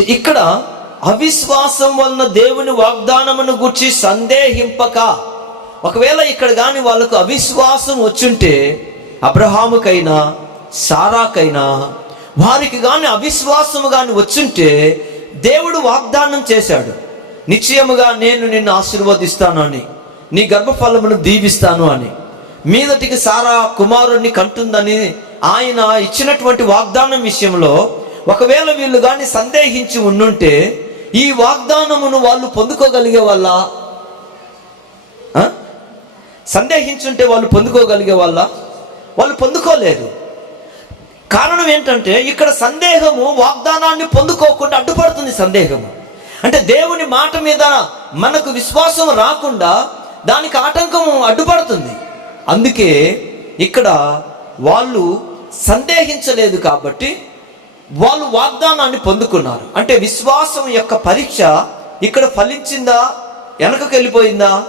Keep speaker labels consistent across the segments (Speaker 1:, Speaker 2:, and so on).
Speaker 1: ఇక్కడ అవిశ్వాసం వలన దేవుని వాగ్దానమును గుర్చి సందేహింపక. ఒకవేళ ఇక్కడ కానీ వాళ్ళకు అవిశ్వాసం వచ్చుంటే అబ్రహాముకైనా సారాకైనా వారికి కానీ అవిశ్వాసము కానీ వచ్చుంటే దేవుడు వాగ్దానం చేశాడు. నిశ్చయముగా నేను నిన్ను ఆశీర్వదిస్తాను అని నీ గర్భఫలమును దీవిస్తాను అని. మీదటికి సారా కుమారుణ్ణి కంటుందని ఆయన ఇచ్చినటువంటి వాగ్దానం విషయంలో ఒకవేళ వీళ్ళు కానీ సందేహించి ఉండుంటే ఈ వాగ్దానమును వాళ్ళు పొందుకోగలిగే వాళ్ళ సందేహించుంటే వాళ్ళు పొందుకోగలిగే వాళ్ళ వాళ్ళు పొందుకోలేరు కారణం ఏంటంటే ఇక్కడ సందేహము వాగ్దానాన్ని పొందుకోకుండా అడ్డుపడుతుంది సందేహము. అంటే దేవుని మాట మీద మనకు విశ్వాసం రాకుండా దానికి ఆటంకం అడ్డుపడుతుంది. అందుకే ఇక్కడ వాళ్ళు సందేహించలేదు కాబట్టి వాళ్ళు వాగ్దానాన్ని పొందుకున్నారు. అంటే విశ్వాసం యొక్క పరీక్ష ఇక్కడ ఫలించిందా? వెనకకు వెళ్ళిపోయిందా?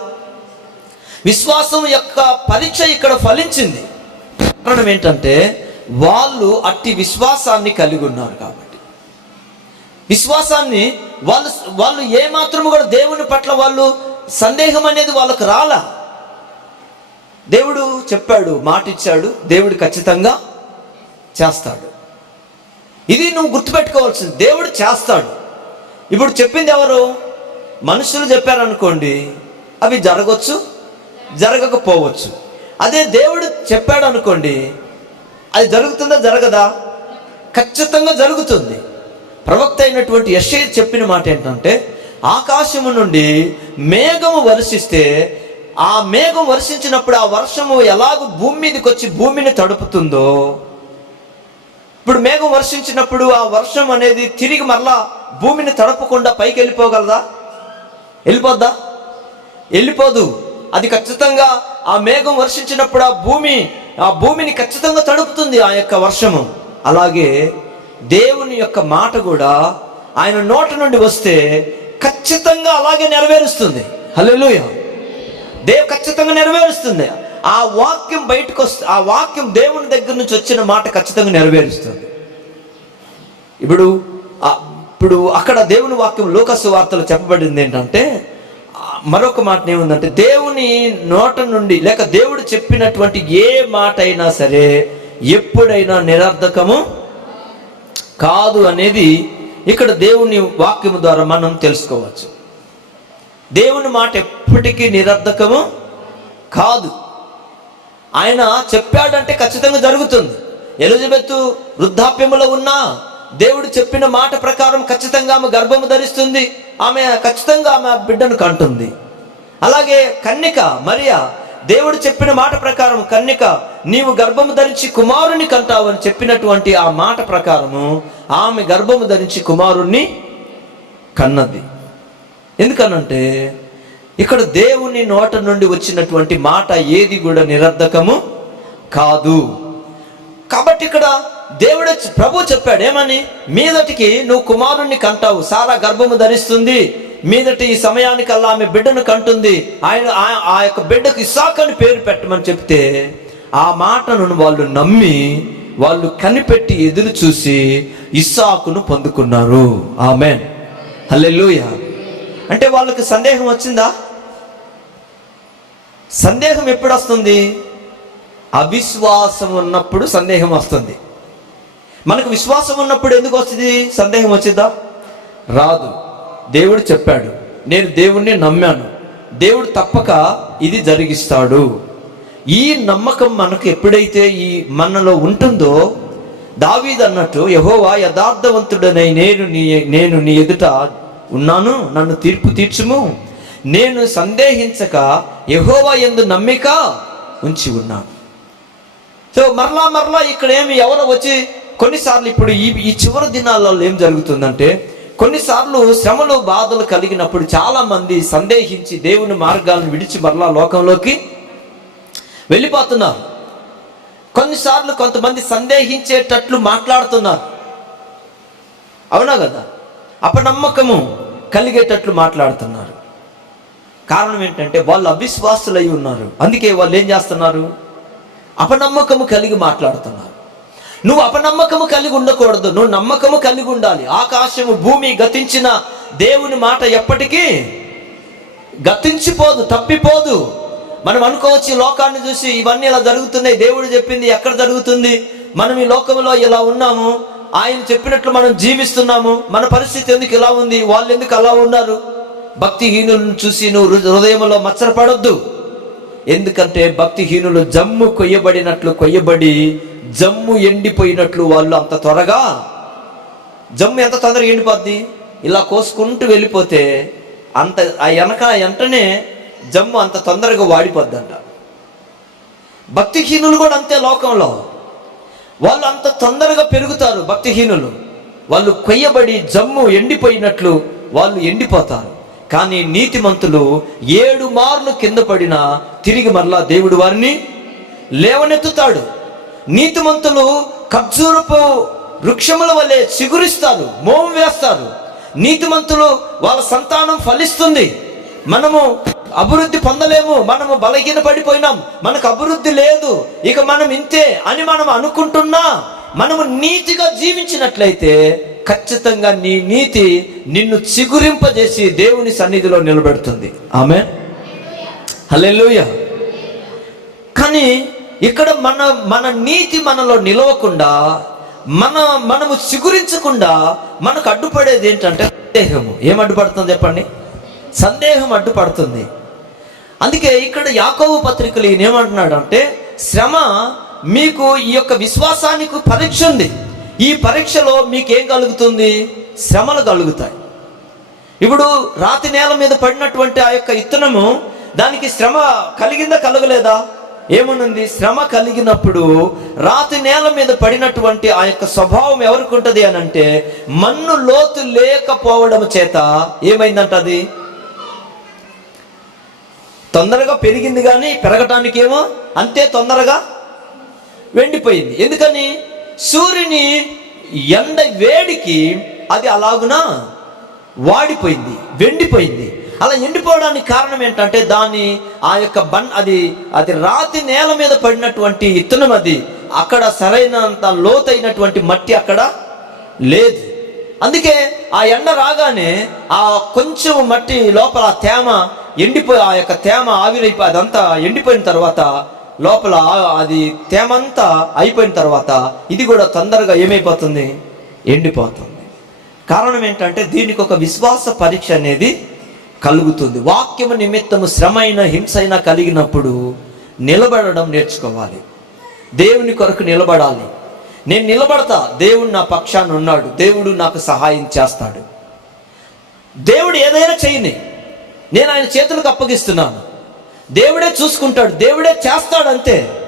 Speaker 1: విశ్వాసం యొక్క పరీక్ష ఇక్కడ ఫలించింది. కారణం ఏంటంటే వాళ్ళు అట్టి విశ్వాసాన్ని కలిగి ఉన్నారు కాబట్టి. విశ్వాసాన్ని వాళ్ళు వాళ్ళు ఏ మాత్రము కూడా దేవుని పట్ల వాళ్ళు సందేహం అనేది వాళ్ళకు రాలా. దేవుడు చెప్పాడు మాట ఇచ్చాడు దేవుడు ఖచ్చితంగా చేస్తాడు. ఇది నువ్వు గుర్తుపెట్టుకోవాల్సింది. దేవుడు చేస్తాడు. ఇప్పుడు చెప్పింది ఎవరు? మనుషులు చెప్పారనుకోండి అవి జరగవచ్చు జరగకపోవచ్చు. అదే దేవుడు చెప్పాడు అనుకోండి అది జరుగుతుందా జరగదా? ఖచ్చితంగా జరుగుతుంది. ప్రవక్త అయినటువంటి యశ్ఐ చెప్పిన మాట ఏంటంటే ఆకాశము నుండి మేఘము వర్షిస్తే ఆ మేఘం వర్షించినప్పుడు ఆ వర్షము ఎలాగో భూమి మీదకి వచ్చి భూమిని తడుపుతుందో ఇప్పుడు మేఘం వర్షించినప్పుడు ఆ వర్షం అనేది తిరిగి మరలా భూమిని తడపకుండా పైకి వెళ్ళిపోగలదా వెళ్ళిపోద్దా? వెళ్ళిపోదు. అది ఖచ్చితంగా ఆ మేఘం వర్షించినప్పుడు ఆ భూమి ఆ భూమిని ఖచ్చితంగా తడుపుతుంది ఆ యొక్క వర్షము. అలాగే దేవుని యొక్క మాట కూడా ఆయన నోట నుండి వస్తే ఖచ్చితంగా అలాగే నెరవేరుస్తుంది. హలో దేవు ఖచ్చితంగా నెరవేరుస్తుంది. ఆ వాక్యం బయటకు వస్తే ఆ వాక్యం దేవుని దగ్గర నుంచి వచ్చిన మాట ఖచ్చితంగా నెరవేరుస్తుంది. ఇప్పుడు ఇప్పుడు అక్కడ దేవుని వాక్యం లోకసు వార్తలు చెప్పబడింది ఏంటంటే మరొక మాట ఏముందంటే దేవుని నోట నుండి లేక దేవుడు చెప్పినటువంటి ఏ మాట అయినా సరే ఎప్పుడైనా నిరర్ధకము కాదు అనేది ఇక్కడ దేవుని వాక్యము ద్వారా మనం తెలుసుకోవచ్చు. దేవుని మాట ఎప్పటికీ నిరర్ధకము కాదు. ఆయన చెప్పాడంటే ఖచ్చితంగా జరుగుతుంది. ఎలిజబెత్ వృద్ధాప్యములో ఉన్నా దేవుడు చెప్పిన మాట ప్రకారం ఖచ్చితంగా ఆమె గర్భము ధరిస్తుంది. ఆమె ఖచ్చితంగా ఆమె బిడ్డను కంటుంది. అలాగే కన్నిక మరియా దేవుడు చెప్పిన మాట ప్రకారం కన్నిక నీవు గర్భము ధరించి కుమారుని కంటావు అని చెప్పినటువంటి ఆ మాట ప్రకారము ఆమె గర్భము ధరించి కుమారుణ్ణి కన్నది. ఎందుకనంటే ఇక్కడ దేవుని నోట నుండి వచ్చినటువంటి మాట ఏది కూడా నిరర్ధకము కాదు. కాబట్టి ఇక్కడ దేవుడు ప్రభు చెప్పాడు ఏమని? మీదటికి నువ్వు కుమారుణ్ణి కంటావు సారా గర్భము ధరిస్తుంది. మీదటి ఈ సమయానికల్లా ఆమె బిడ్డను కంటుంది. ఆయన ఆ- ఆ యొక్క బిడ్డకు ఇసాక్ అని పేరు పెట్టమని చెప్తే ఆ మాటను వాళ్ళు నమ్మి వాళ్ళు కనిపెట్టి ఎదురు చూసి ఇస్సాకును పొందుకున్నారు. ఆమెన్. హల్లెలూయా. అంటే వాళ్ళకి సందేహం వచ్చిందా? సందేహం ఎప్పుడు వస్తుంది అవిశ్వాసం ఉన్నప్పుడు సందేహం వస్తుంది. మనకు విశ్వాసం ఉన్నప్పుడు ఎందుకు వస్తుంది? సందేహం వచ్చిందా రాదు. దేవుడు చెప్పాడు నేను దేవుణ్ణి నమ్మాను. దేవుడు తప్పక ఇది జరిగిస్తాడు. ఈ నమ్మకం మనకు ఎప్పుడైతే ఈ మనలో ఉంటుందో దావీద్ అన్నట్టు యహోవా యథార్థవంతుడనై నేను నీ నేను నీ ఎదుట ఉన్నాను నన్ను తీర్పు తీర్చుము. నేను సందేహించక యహోవా ఎందు నమ్మిక ఉంచి ఉన్నాను. సో మరలా మరలా ఇక్కడ ఏమి ఎవరో వచ్చి కొన్నిసార్లు ఇప్పుడు ఈ ఈ చివరి దినాలలో ఏం జరుగుతుందంటే కొన్నిసార్లు శ్రమలు బాధలు కలిగినప్పుడు చాలామంది సందేహించి దేవుని మార్గాలను విడిచి మరలా లోకంలోకి వెళ్ళిపోతున్నారు. కొన్నిసార్లు కొంతమంది సందేహించేటట్లు మాట్లాడుతున్నారు. అవునా కదా? అపనమ్మకము కలిగేటట్లు మాట్లాడుతున్నారు. కారణం ఏంటంటే వాళ్ళు అవిశ్వాసులై ఉన్నారు. అందుకే వాళ్ళు ఏం చేస్తున్నారు? అపనమ్మకము కలిగి మాట్లాడుతున్నారు. నువ్వు అపనమ్మకము కలిగి ఉండకూడదు. నువ్వు నమ్మకము కలిగి ఉండాలి. ఆకాశము భూమి గతించిన దేవుని మాట ఎప్పటికీ గతించిపోదు తప్పిపోదు. మనం అనుకోవచ్చు లోకాన్ని చూసి ఇవన్నీ ఇలా జరుగుతున్నాయి. దేవుడు చెప్పింది ఎక్కడ జరుగుతుంది? మనం ఈ లోకంలో ఇలా ఉన్నాము? ఆయన చెప్పినట్లు మనం జీవిస్తున్నాము. మన పరిస్థితి ఎందుకు ఇలా ఉంది? వాళ్ళు ఎందుకు అలా ఉన్నారు? భక్తిహీనులను చూసి నువ్వు హృదయంలో మచ్చరపడొద్దు ఎందుకంటే భక్తిహీనులు జమ్ము కొయ్యబడినట్లు కొయ్యబడి జమ్ము ఎండిపోయినట్లు వాళ్ళు అంత త్వరగా. జమ్ము ఎంత తొందరగా ఎండిపోద్ది? ఇలా కోసుకుంటూ వెళ్ళిపోతే అంత ఆ వెనక వెంటనే జమ్ము అంత తొందరగా వాడిపోద్దంట. భక్తిహీనులు కూడా అంతే లోకంలో. వాళ్ళు అంత తొందరగా పెరుగుతారు భక్తిహీనులు. వాళ్ళు కొయ్యబడి జమ్ము ఎండిపోయినట్లు వాళ్ళు ఎండిపోతారు. కానీ నీతిమంతులు ఏడు మార్లు కింద పడినా తిరిగి మరలా దేవుడు వారిని లేవనెత్తుతాడు. నీతిమంతులు ఖర్జూరపు వృక్షముల వలె చిగురిస్తారు మోము వేస్తారు. నీతిమంతులు వాళ్ళ సంతానం ఫలిస్తుంది. మనము అభివృద్ధి పొందలేము మనము బలహీన పడిపోయినాం మనకు అభివృద్ధి లేదు. ఇక మనం ఇంతే అని మనం అనుకుంటున్నా మనము నీతిగా జీవించినట్లయితే ఖచ్చితంగా నీ నీతి నిన్ను చిగురింపజేసి దేవుని సన్నిధిలో నిలబెడుతుంది. ఆమె హలెలుయ కానీ ఇక్కడ మన మన నీతి మనలో నిలవకుండా మన మనము చిగురించకుండా మనకు అడ్డుపడేది ఏంటంటే సందేహము. ఏం అడ్డుపడుతుంది చెప్పండి? సందేహం అడ్డుపడుతుంది. అందుకే ఇక్కడ యాకోబు పత్రికలు ఈయన ఏమంటున్నాడు అంటే శ్రమ మీకు ఈ యొక్క విశ్వాసానికి పరీక్ష ఉంది. ఈ పరీక్షలో మీకు ఏం కలుగుతుంది? శ్రమలు కలుగుతాయి. ఇప్పుడు రాతి నేల మీద పడినటువంటి ఆ యొక్క ఇత్తనము దానికి శ్రమ కలిగిందా కలగలేదా? ఏమనుంది? శ్రమ కలిగినప్పుడు రాతి నేల మీద పడినటువంటి ఆ యొక్క స్వభావం ఎవరికి ఉంటుంది అని అంటే మన్ను లోతు లేకపోవడం చేత ఏమైందంట అది తొందరగా పెరిగింది కానీ పెరగటానికి ఏమో అంతే తొందరగా వెండిపోయింది. ఎందుకని? సూర్యుని ఎండ వేడికి అది అలాగునా వాడిపోయింది వెండిపోయింది. అలా ఎండిపోవడానికి కారణం ఏంటంటే దాని ఆ యొక్క బన్ అది అది రాతి నేల మీద పడినటువంటి ఇత్తనం అది అక్కడ సరైనంత లోతైనటువంటి మట్టి అక్కడ లేదు. అందుకే ఆ ఎండ రాగానే ఆ కొంచెం మట్టి లోపల తేమ ఎండిపోయి ఆ యొక్క తేమ ఆవిరైపోయి అదంతా ఎండిపోయిన తర్వాత లోపల అది తేమ అంతా అయిపోయిన తర్వాత ఇది కూడా తొందరగా ఏమైపోతుంది? ఎండిపోతుంది. కారణం ఏంటంటే దీనికి ఒక విశ్వాస పరీక్ష అనేది కలుగుతుంది. వాక్యము నిమిత్తము శ్రమైన హింసైనా కలిగినప్పుడు నిలబడడం నేర్చుకోవాలి. దేవుని కొరకు నిలబడాలి. నేను నిలబడతా దేవుడు నా పక్షాన ఉన్నాడు దేవుడు నాకు సహాయం చేస్తాడు. దేవుడు ఏదైనా చేయని నేను ఆయన చేతులకు అప్పగిస్తున్నాను. దేవుడే చూసుకుంటాడు దేవుడే చేస్తాడు అంతే.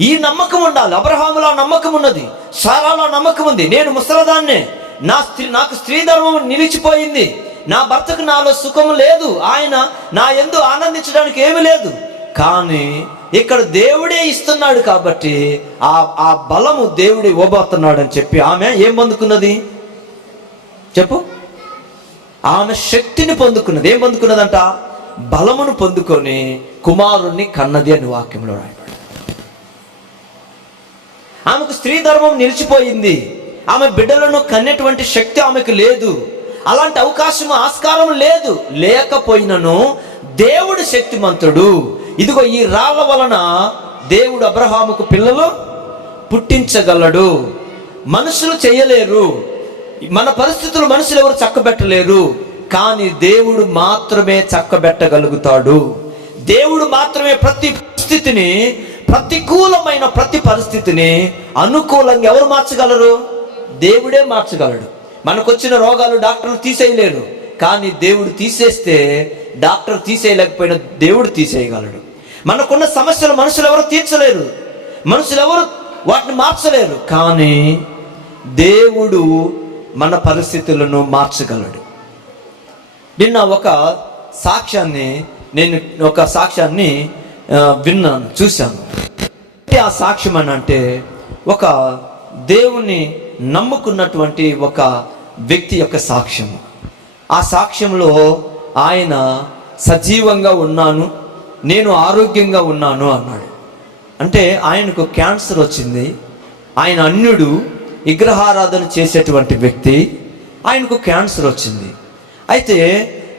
Speaker 1: ఈ నమ్మకం ఉండాలి. అబ్రహాములో నమ్మకం ఉన్నది సారాలో నమ్మకం ఉంది. నేను ముసలదాన్నే. నా స్త్రీ నాకు స్త్రీ ధర్మం నిలిచిపోయింది. నా భర్తకు నాలో సుఖం లేదు. ఆయన నా ఎందు ఆనందించడానికి ఏమీ లేదు. కానీ ఇక్కడ దేవుడే ఇస్తున్నాడు కాబట్టి ఆ ఆ బలము దేవుడే ఇవ్వబోతున్నాడు అని చెప్పి ఆమె ఏం పొందుకున్నది? చెప్పు. ఆమె శక్తిని పొందుకున్నది. ఏం పొందుకున్నదంట? బలమును పొందుకొని కుమారుణ్ణి కన్నది అని వాక్యంలో రాయబడి ఆమెకు స్త్రీ ధర్మం నిలిచిపోయింది. ఆమె బిడ్డలను కన్నటువంటి శక్తి ఆమెకు లేదు. అలాంటి అవకాశం ఆస్కారం లేదు. లేకపోయినను దేవుడు శక్తిమంతుడు. ఇదిగో ఈ రాళ్ళ వలన దేవుడు అబ్రహాముకు పిల్లలు పుట్టించగలడు. మనుషులు చేయలేరు. మన పరిస్థితులు మనుషులు ఎవరు చక్కబెట్టలేరు. కానీ దేవుడు మాత్రమే చక్కబెట్టగలుగుతాడు. దేవుడు మాత్రమే ప్రతి పరిస్థితిని ప్రతికూలమైన ప్రతి పరిస్థితిని అనుకూలంగా ఎవరు మార్చగలరు? దేవుడే మార్చగలడు. మనకొచ్చిన రోగాలు డాక్టర్లు తీసేయలేరు. కానీ దేవుడు తీసేస్తే డాక్టర్ తీసేయలేకపోయినా దేవుడు తీసేయగలడు. మనకున్న సమస్యలు మనుషులు ఎవరు తీర్చలేరు. మనుషులు ఎవరు వాటిని మార్చలేరు. కానీ దేవుడు మన పరిస్థితులను మార్చగలడు. నిన్న ఒక సాక్ష్యాన్ని నేను ఒక సాక్ష్యాన్ని విన్నాను చూశాను. ఆ సాక్ష్యం అని అంటే ఒక దేవుని నమ్ముకున్నటువంటి ఒక వ్యక్తి యొక్క సాక్ష్యము ఆ సాక్ష్యంలో ఆయన సజీవంగా ఉన్నాను నేను ఆరోగ్యంగా ఉన్నాను అన్నాడు. అంటే ఆయనకు క్యాన్సర్ వచ్చింది ఆయన అన్యుడు విగ్రహారాధన చేసేటువంటి వ్యక్తి ఆయనకు క్యాన్సర్ వచ్చింది. అయితే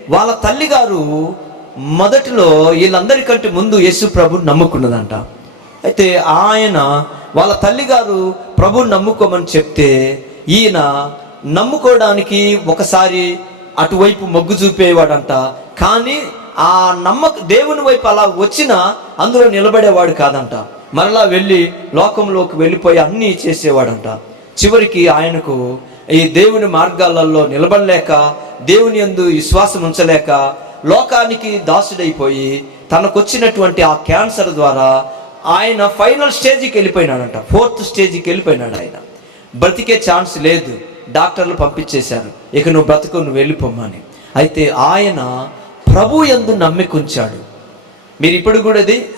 Speaker 1: వాళ్ళ తల్లిగారు మొదటిలో వీళ్ళందరికంటే ముందు యేసు ప్రభు నమ్ముకున్నదంట. అయితే ఆయన వాళ్ళ తల్లిగారు ప్రభుని నమ్ముకోమని చెప్తే ఈయన నమ్ముకోవడానికి ఒకసారి అటువైపు మొగ్గు చూపేవాడంట. కానీ ఆ నమ్మక దేవుని వైపు అలా వచ్చినా అందులో నిలబడేవాడు కాదంట. మరలా వెళ్ళి లోకంలోకి వెళ్ళిపోయి అన్నీ చేసేవాడంట. చివరికి ఆయనకు ఈ దేవుని మార్గాలలో నిలబడలేక దేవుని ఎందు విశ్వాసం ఉంచలేక లోకానికి దాసుడైపోయి తనకొచ్చినటువంటి ఆ క్యాన్సర్ ద్వారా ఆయన ఫైనల్ స్టేజ్కి వెళ్ళిపోయినాడంట. ఫోర్త్ స్టేజ్కి వెళ్ళిపోయినాడు ఆయన. బ్రతికే ఛాన్స్ లేదు. డాక్టర్లు పంపించేశారు. ఇక నువ్వు బ్రతుకు నువ్వు వెళ్ళిపోమ్మని అయితే ఆయన ప్రభు ఎందు నమ్మికుంచాడు మీరు ఇప్పుడు కూడా ఇది